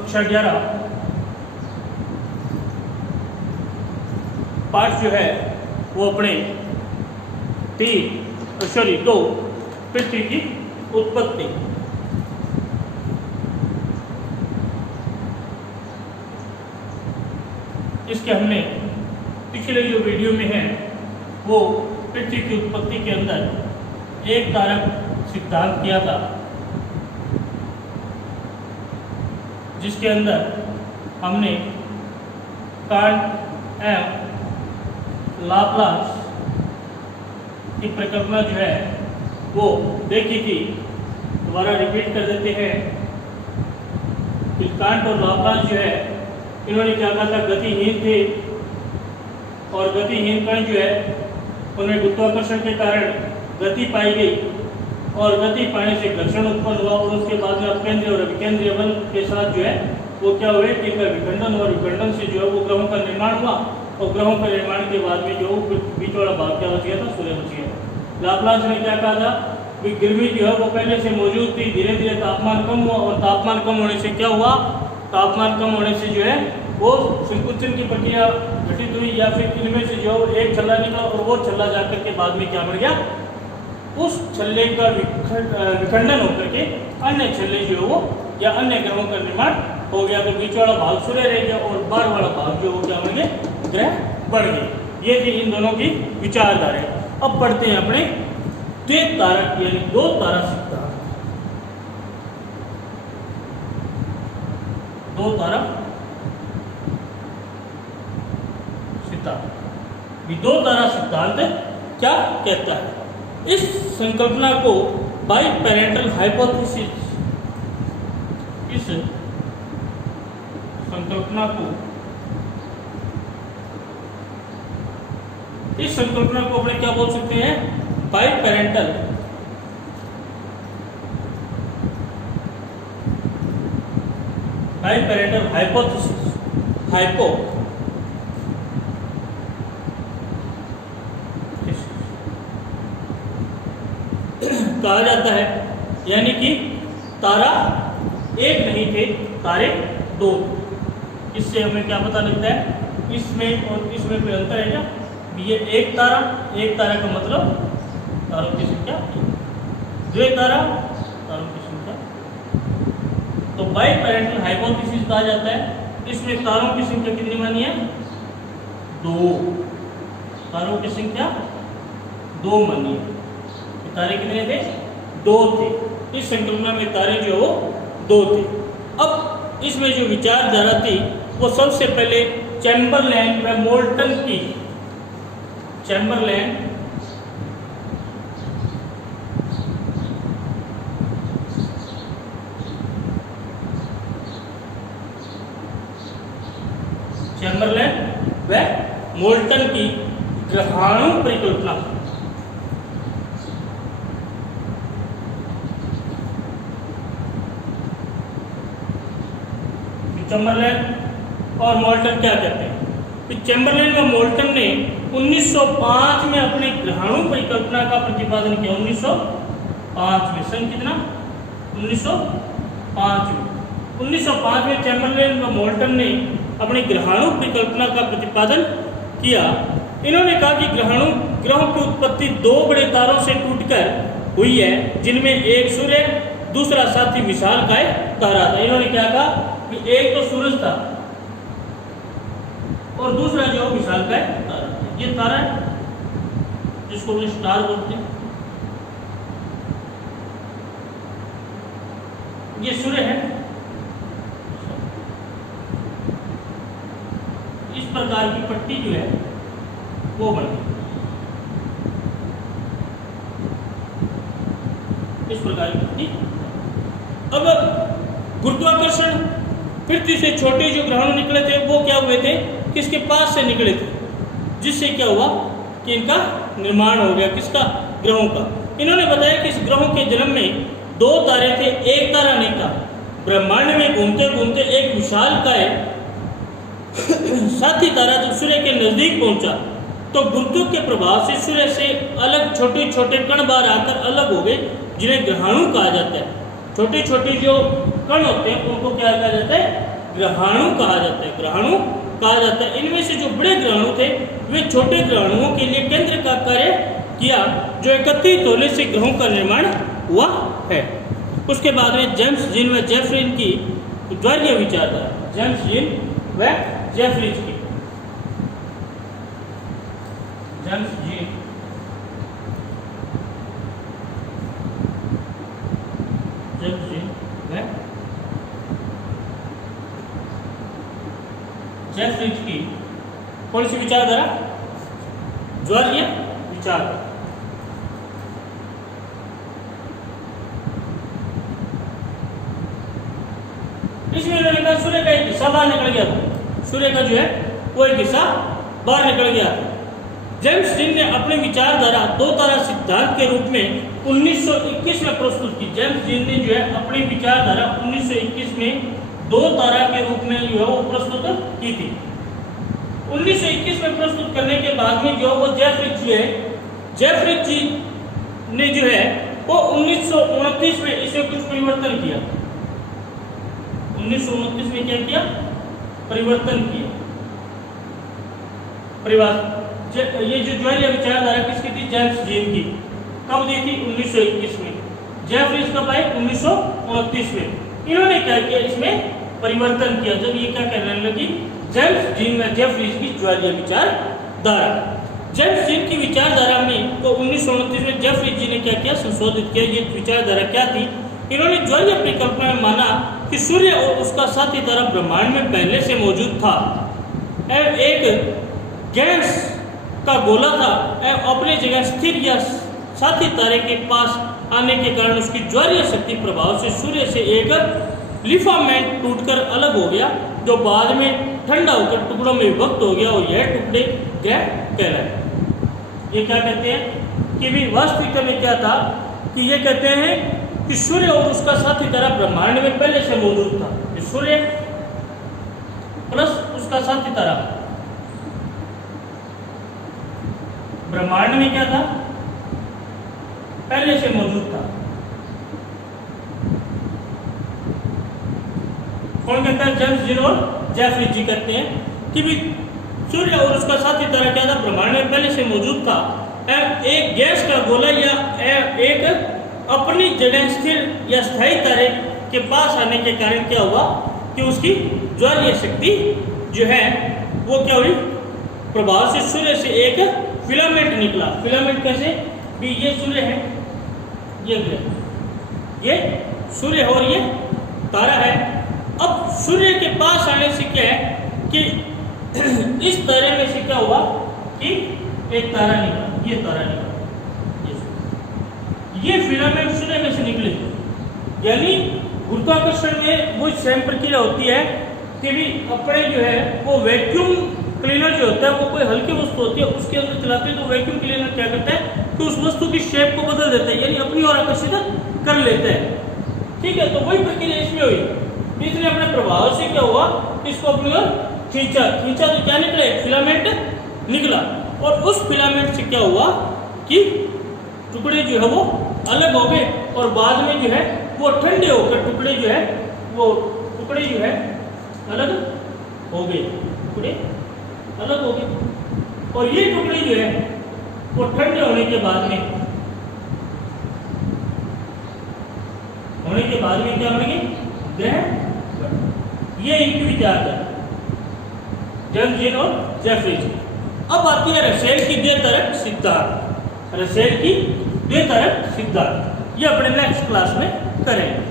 कक्षा 11 पाठ जो है वो अपने 2 पृथ्वी की उत्पत्ति। इसके हमने पिछले जो वीडियो में है वो पृथ्वी की उत्पत्ति के अंदर एक कारक सिद्धांत किया था, जिसके अंदर हमने कांट एवं लाप्लास की परिकल्पना जो है वो देखी थी। दोबारा रिपीट कर देते हैं कि कांट और लाप्लास जो है इन्होंने क्या कहा था, गतिहीन थे और गतिहीन कण जो है उनमें गुरुत्वाकर्षण के कारण गति पाई गई और गति पाने से घर्षण उत्पन्न हुआ और उसके बाद में अपकेंद्रीय और अभिकेंद्रीय बल के साथ जो है वो क्या हुए कि इनका विखंडन और विखंडन से जो है वो ग्रहों का निर्माण हुआ और ग्रहों के निर्माण के बाद में जो बीच वाला भाग क्या बच गया था, सूर्य बच गया। लाप्लास ने क्या कहा था कि गर्मी जो है वो पहले से मौजूद थी, धीरे धीरे तापमान कम हुआ और तापमान कम होने से क्या हुआ, तापमान कम होने से जो है वो संकुचन की प्रक्रिया घटित हुई या फिर इनमें से जो एक छल्ला निकला और वो छल्ला जाकर के बाद में क्या बन गया, उस छल्ले का विखंडन होकर के अन्य छल्ले जो है वो या अन्य ग्रहों का निर्माण हो गया। तो बीच वाला भाग सूर्य रह गया और बाहर वाला भाग जो वो क्या बन गए, ग्रह बढ़ गए। ये थी इन दोनों की विचारधारा। अब पढ़ते हैं अपने द्वैत तारक यानी 2 तारा सिद्धांत। 2 तारा सिद्धांत। 2 तारा सिद्धांत क्या कहता है? इस संकल्पना को बाई पेरेंटल हाइपोथेसिस, इस संकल्पना को अपने क्या बोल सकते हैं, बाई पेरेंटल हाइपोथेसिस, हाइपो कहा जाता है। यानी कि तारा एक नहीं थे, तारे 2। इससे हमें क्या पता लगता है, इसमें और इसमें कोई अंतर है क्या? ये एक तारा का मतलब तारों की संख्या 2 तारा, तारों की संख्या। तो बाई पेरेंटल हाइपोथेसिस कहा जाता है। इसमें तारों की संख्या कितनी मानी है? 2। तारों की संख्या 2 मानी है। तारे कितने थे? 2 थे। इस संकल्पना में तारे जो वो 2 थे। अब इसमें जो विचारधारा थी वो सबसे पहले चैम्बरलैन व मोल्टन की, चैम्बरलैन व मोल्टन की ग्रहाणु परिकल्पना। चैम्बरलैन और मोल्टन क्या कहते हैं? चैम्बरलैन व मोल्टन ने 1905 में अपने ग्रहाणु परिकल्पना का प्रतिपादन किया। 1905 में, सन कितना? 1905 में। 1905 में चैम्बरलैन व मोल्टन ने अपनी ग्रहाणु परिकल्पना का प्रतिपादन किया। इन्होंने कहा कि ग्रहों की उत्पत्ति 2 बड़े तारों से टूटकर हुई है, जिनमें एक सूर्य, दूसरा साथी विशालकाय तारा था। इन्होंने क्या कहा कि एक तो सूरज था और दूसरा जो विशालकाय तारा था। ये तारा है जिसको हम स्टार बोलते हैं। ये सूर्य है। इस प्रकार की पट्टी जो है वो बनी, इस प्रकार की पट्टी। अब गुरुत्वाकर्षण पृथ्वी से छोटे जो ग्रहण निकले थे वो क्या हुए थे, किसके पास से निकले थे, जिससे क्या हुआ कि इनका निर्माण हो गया, किसका? ग्रहों का। इन्होंने बताया कि इस ग्रहों के जन्म में 2 तारे थे, एक तारा नहीं था। ब्रह्मांड में घूमते घूमते एक विशालकाय साथी तारा जब सूर्य के नजदीक पहुंचा तो गुरुत्व के प्रभाव से सूर्य से अलग छोटे छोटे कण बाहर आकर अलग हो गए, जिन्हें ग्रहाणु कहा जाता है। छोटी छोटी जो कण होते हैं उनको क्या कहा जाता है? ग्रहाणु कहा जाता है। ग्रहाणु कहा जाता है। इनमें से जो बड़े ग्रहाणु थे वे छोटे ग्रहाणुओं के लिए केंद्र का कार्य किया, जो एकत्रित होने से ग्रहों का निर्माण हुआ है। उसके बाद में जेम्स जीन व जेफरीज की ज्वारीय विचारधारा। जेम्स जीन व जेफरीज की जेम्स जीन व जेफरीज की कौन सी विचारधारा? ज्वारीय विचारधारा। इसमें उन्होंने कहा सूर्य का एक हिस्सा बाहर निकल गया था। सूर्य का जो है वो एक हिस्सा बाहर निकल गया था। जेम्स जीन ने अपनी विचारधारा दो तारा सिद्धांत के रूप में 1921 में प्रस्तुत की। जेम्स जीन ने जो है अपनी विचारधारा 1921 में दो तारा के रूप में जो है वो प्रस्तुत की थी। 1921 में प्रस्तुत करने के बाद में जो वो जेफरीज जी है, जेफरीज जी ने जो है वो 1929 में इसे कुछ परिवर्तन किया। 1929 में क्या किया? परिवर्तन किया। ये जो ज्वारीय विचारधारा किसकी थी? जेम्स जीन की। कब दी थी? 1921 में। जेफरीज कब आए? 1929 में। इन्होंने क्या किया? इसमें परिवर्तन किया। जब ये क्या करने लगी? जेम्स जीन व जेफरीज की ज्वारीय विचारधारा। जेम्स जीन की विचारधारा में तो 1929 में जेफरीज जी ने क्या किया? संशोधित किया। ये विचारधारा क्या थी? इन्होंने ज्वारीय परिकल्पना में माना कि सूर्य और उसका साथी तारा ब्रह्मांड में पहले से मौजूद था। एक गैस का गोला था, अपनी जगह स्थिर या साथी तारे के पास आने के कारण उसकी ज्वारीय शक्ति प्रभाव से सूर्य से एक लिफामेंट टूटकर अलग हो गया, जो बाद में ठंडा होकर टुकड़ों में विभक्त हो गया और यह टुकड़े गैस कहलाए। ये क्या कहते हैं कि भी वास्तविकता में क्या था कि ये कहते हैं कि सूर्य और उसका साथी तारा ब्रह्मांड में पहले से मौजूद था। सूर्य प्लस उसका साथी तारा ब्रह्मांड में क्या था? पहले से मौजूद था। कौन कहता है? जेम्स जीन और जेफरीज जी कहते हैं कि भी सूर्य और उसका साथी तारा क्या था? ब्रह्मांड में पहले से मौजूद था। एक गैस का गोला या एक अपनी जगह स्थिर या स्थायी तारे के पास आने के कारण क्या हुआ कि उसकी ज्वारीय शक्ति जो है वो क्या हुई? प्रभाव से सूर्य से एक फिलामेंट निकला। फिलामेंट कैसे? भी ये सूर्य है, ये ग्रह, ये सूर्य और ये तारा है। अब सूर्य के पास आने से क्या है कि इस तारे में से क्या हुआ कि एक तारा निकला, ये तारा निकला, ये फिलामेंट सूर्य में से निकले। यानी गुरुत्वाकर्षण में वो सेम प्रक्रिया होती है कि भी अपने जो है वो वैक्यूम क्लीनर जो होता है वो कोई हल्की वस्तु होती है उसके अंदर चलाते हैं, तो वैक्यूम क्लीनर क्या करता है कि उस वस्तु की शेप को बदल देता है, यानी अपनी ओर आकर्षित कर लेता है। ठीक है, तो वही प्रक्रिया इसमें हुई। इसने अपने प्रभाव से क्या हुआ? इसको अपनी ओर खींचा तो क्या निकले? फिलामेंट निकला। और उस फिलामेंट से क्या हुआ कि टुकड़े जो है वो अलग हो गए और बाद में जो है वो ठंडे होकर टुकड़े जो है अलग हो गए, टुकड़े अलग हो गए। और ये टुकड़े जो है वो ठंडे होने के बाद में क्या बनेंगे? ग्रह। ये इनकी विचारधारा जेम्स जीन और जेफरीज। अब आती है रसेल की द्वितारक सिद्धांत। रसेल की द्वितारक सिद्धांत ये अपने नेक्स्ट क्लास में करेंगे।